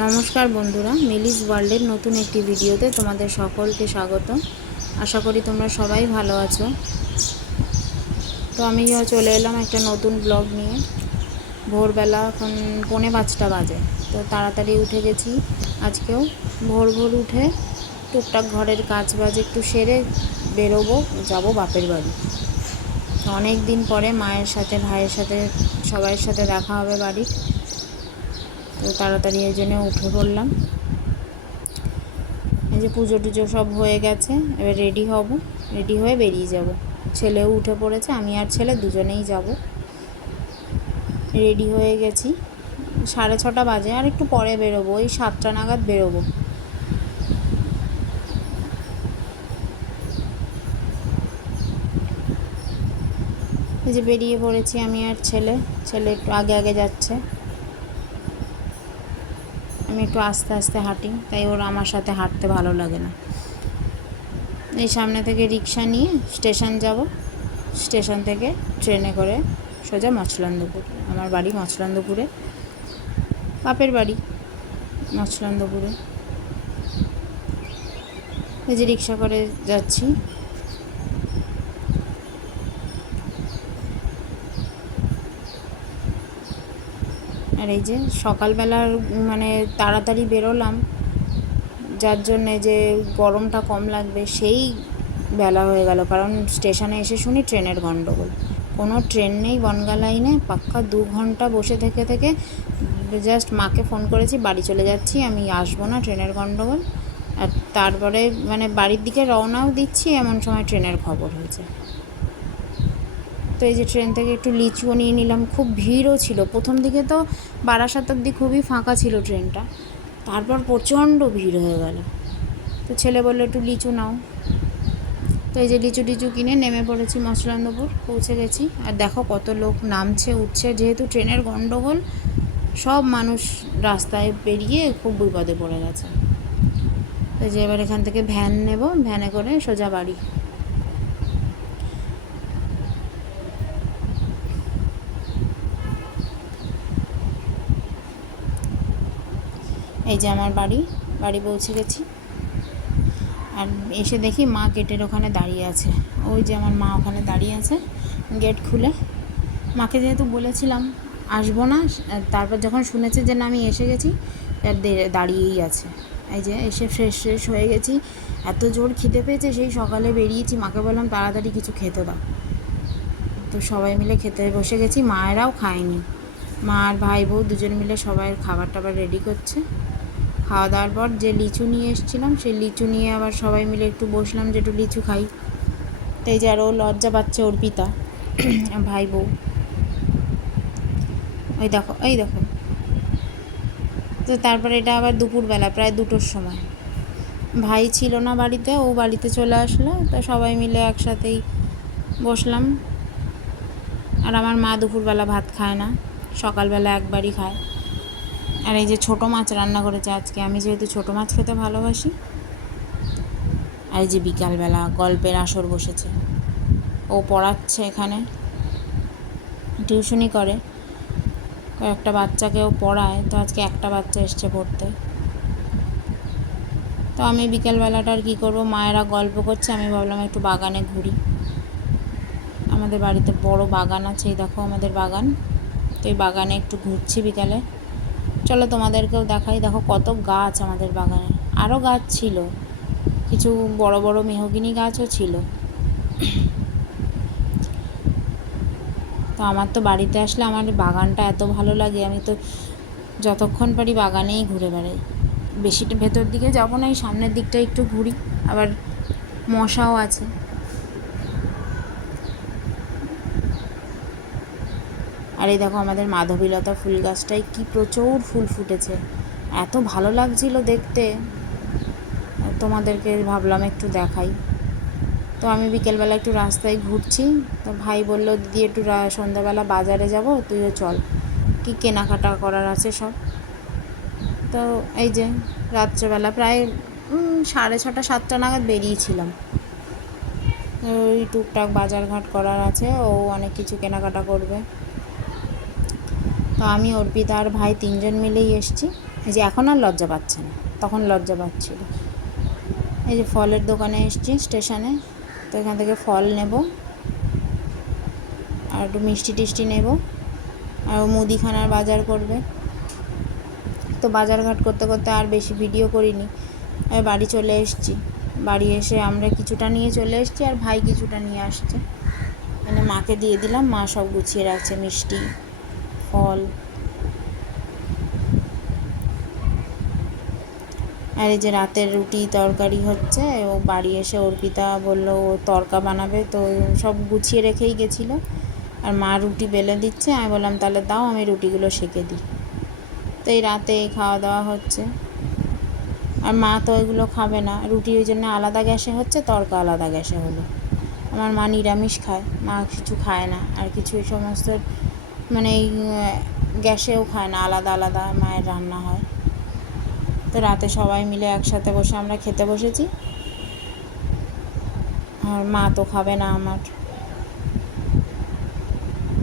নমস্কার বন্ধুরা, মিলিস ওয়ার্ল্ডের নতুন একটি ভিডিওতে তোমাদের সকলকে স্বাগত। আশা করি তোমরা সবাই ভালো আছো। তো আমি চলে এলাম একটা নতুন ব্লগ নিয়ে। ভোরবেলা এখন 4:45 বাজে, তো তাড়াতাড়ি উঠে গেছি। আজকেও ভোর ভোর উঠে টুকটাক ঘরের কাজ বাজ একটু সেরে বেরোবো, যাব বাপের বাড়ি। অনেক দিন পরে মায়ের সাথে, ভাইয়ের সাথে, সবাইয়ের সাথে দেখা হবে বাড়ির। তো তাড়াতাড়ি এই জন্য উঠে পড়লাম। এই যে পুজো টুজো সব হয়ে গেছে, এবার রেডি হব, রেডি হয়ে বেরিয়ে যাব। ছেলেও উঠে পড়েছে, আমি আর ছেলে দুজনেই যাব। রেডি হয়ে গেছি, 6:30 বাজে, আর একটু পরে বেরোবো, ওই 7টা নাগাদ বেরোবো। এই যে বেরিয়ে পড়েছি আমি আর ছেলে। ছেলে একটু আগে আগে যাচ্ছে, আমি একটু আস্তে আস্তে হাঁটি, তাই ওর আমার সাথে হাঁটতে ভালো লাগে না। এই সামনে থেকে রিক্সা নিয়ে স্টেশন যাব, স্টেশন থেকে ট্রেনে করে সোজা মছলন্দপুর। আমার বাড়ি মছলন্দপুরে, বাপের বাড়ি মছলন্দপুরে। এই যে রিক্সা করে যাচ্ছি। আর এই যে সকালবেলার মানে তাড়াতাড়ি বেরোলাম, যার জন্যে যে গরমটা কম লাগবে সেই বেলা হয়ে গেল, কারণ স্টেশনে এসে শুনি ট্রেনের গণ্ডগোল। কোনো ট্রেন নেই বনগাঁ লাইনে। পাক্কা 2 ঘন্টা বসে থেকে থেকে জাস্ট মাকে ফোন করেছি, বাড়ি চলে যাচ্ছি, আমি আসবো না, ট্রেনের গণ্ডগোল। আর তারপরে মানে বাড়ির দিকে রওনাও দিচ্ছি, এমন সময় ট্রেনের খবর হয়েছে। তো এই যে ট্রেন থেকে একটু লিচুও নিয়ে নিলাম। খুব ভিড়ও ছিল প্রথম দিকে, তো বারাসাত অবধি খুবই ফাঁকা ছিল ট্রেনটা, তারপর প্রচণ্ড ভিড় হয়ে গেল। তো ছেলে বললো একটু লিচু নাও। তো এই যে লিচু টিচু কিনে নেমে পড়েছি, মছলন্দপুর পৌঁছে গেছি। আর দেখো কত লোক নামছে উঠছে, যেহেতু ট্রেনের গণ্ডগোল, সব মানুষ রাস্তায় বেরিয়ে খুব বিপদে পড়ে গেছে। তো যে এবার এখান থেকে ভ্যান নেব, ভ্যানে করে সোজা বাড়ি। এই যে আমার বাড়ি, বাড়ি পৌঁছে গেছি। আর এসে দেখি মা গেটের ওখানে দাঁড়িয়ে আছে। ওই যে আমার মা ওখানে দাঁড়িয়ে আছে গেট খুলে। মাকে যেহেতু বলেছিলাম আসবো না, তারপর যখন শুনেছে যে না আমি এসে গেছি, আর দাঁড়িয়েই আছে। এই যে এসে ফ্রেশ ফ্রেশ হয়ে গেছি। এত জোর খিদে পেয়েছে, সেই সকালে বেরিয়েছি, মাকে বললাম তাড়াতাড়ি কিছু খেতে দাও। তো সবাই মিলে খেতে বসে গেছি, মায়েরাও খায়নি। মা আর ভাই বউ দুজন মিলে সবাই খাবার টাবার রেডি করছে। খাওয়া দাওয়ার পর যে লিচু নিয়ে এসেছিলাম, সেই লিচু নিয়ে আবার সবাই মিলে একটু বসলাম যে একটু লিচু খাই। তাই যে আরও লজ্জা পাচ্ছে অর্পিতা, ভাই বউ। ওই দেখো, এই দেখো। তো তারপরে এটা আবার দুপুরবেলা প্রায় 2টোর সময়। ভাই ছিল না বাড়িতে, ও বাড়িতে চলে আসলো, তো সবাই মিলে একসাথেই বসলাম। আর আমার মা দুপুরবেলা ভাত খায় না, সকালবেলা একবারই খায়। আর এই যে ছোটো মাছ রান্না করেছে আজকে, আমি যেহেতু ছোটো মাছ খেতে ভালোবাসি। আর এই যে বিকালবেলা গল্পের আসর বসেছে, ও পড়াচ্ছে এখানে, টিউশনি করে, কয়েকটা বাচ্চাকেও পড়ায়। তো আজকে একটা বাচ্চা এসছে পড়তে। তো আমি বিকেলবেলাটা আর কী করবো, মায়েরা গল্প করছে, আমি ভাবলাম একটু বাগানে ঘুরি। আমাদের বাড়িতে বড় বাগান আছে, এই দেখো আমাদের বাগান। তো এই বাগানে একটু ঘুরছি বিকালে। চলো তোমাদেরকেও দেখাই। দেখো কত গাছ আমাদের বাগানে, আরও গাছ ছিল, কিছু বড় বড় মেহগিনি গাছও ছিল। তো আমার তো বাড়িতে আসলে আমার বাগানটা এত ভালো লাগে, আমি তো যতক্ষণ পারি বাগানেই ঘুরে বেড়াই। বেশি ভেতর দিকে যাবো না, এই সামনের দিকটা একটু ঘুরি। আবার মশাও আছে। আর এই দেখো আমাদের মাধবীলতা ফুল গাছটায় কি প্রচুর ফুল ফুটেছে, এত ভালো লাগছিল দেখতে, তোমাদেরকে ভাবলাম একটু দেখাই। তো আমি বিকেলবেলা একটু রাস্তায় ঘুরছি, তো ভাই বলল দিদি একটু সন্ধ্যাবেলা বাজারে যাব, তুইও চল, কি কেনাকাটা করার আছে সব। তো এই যে রাত্রেবেলা প্রায় 6:30 7টা নাগাদ বেরিয়েছিলাম। ওই টুকটাক বাজারঘাট করার আছে, ও অনেক কিছু কেনাকাটা করবে। তো আমি অর্পিতা আর ভাই 3জন মিলেই এসেছি। এই যে এখন আর লজ্জা পাচ্ছে না, তখন লজ্জা পাচ্ছিল। এই যে ফলের দোকানে এসেছি স্টেশনে, তো এখান থেকে ফল নেব আর একটু মিষ্টি টিষ্টি নেব, আর মুদিখানার বাজার করবে। তো বাজারঘাট করতে করতে আর বেশি ভিডিও করিনি, বাড়ি চলে এসেছি। বাড়ি এসে আমরা কিছুটা নিয়ে চলে এসেছি আর ভাই কিছুটা নিয়ে আসছে, মানে মাকে দিয়ে দিলাম, মা সব গুছিয়ে রাখছে, মিষ্টি, ফল। আর এই যে রাতের রুটি তরকারি হচ্ছে, ও বাড়ি এসে অর্পিতা বললো ও তরকা বানাবে, তো সব গুছিয়ে রেখেই গেছিলো। আর মা রুটি বেলে দিচ্ছে, আমি বললাম তাহলে দাও আমি রুটিগুলো সেঁকে দিই। তো এই রাতে খাওয়া দাওয়া হচ্ছে। আর মা তো ওইগুলো খাবে না, রুটি ওই জন্য আলাদা গ্যাসে হচ্ছে, তরকা আলাদা গ্যাসে হলো। আমার মা নিরামিষ খায়, মা কিছু খায় না, আর কিছু এই সমস্ত মানে এই গ্যাসেও খায় না, আলাদা আলাদা মায়ের রান্না হয়। তো রাতে সবাই মিলে একসাথে বসে আমরা খেতে বসেছি। আর মা তো খাবে না আমার,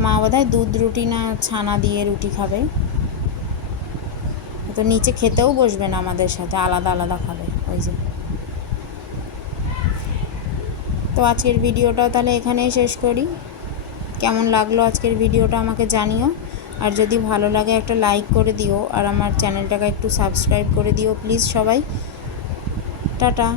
মা বোধহয় দুধ রুটি না ছানা দিয়ে রুটি খাবে। তো নিচে খেতেও বসবে না আমাদের সাথে, আলাদা আলাদা খাবে ওই যে। তো আজকের ভিডিওটাও তাহলে এখানেই শেষ করি। কেমন লাগলো আজকের ভিডিওটা আমাকে জানিও, আর যদি ভালো লাগে একটা লাইক করে দিও, আর আমার চ্যানেলটাকে একটু সাবস্ক্রাইব করে দিও প্লিজ সবাই। টাটা।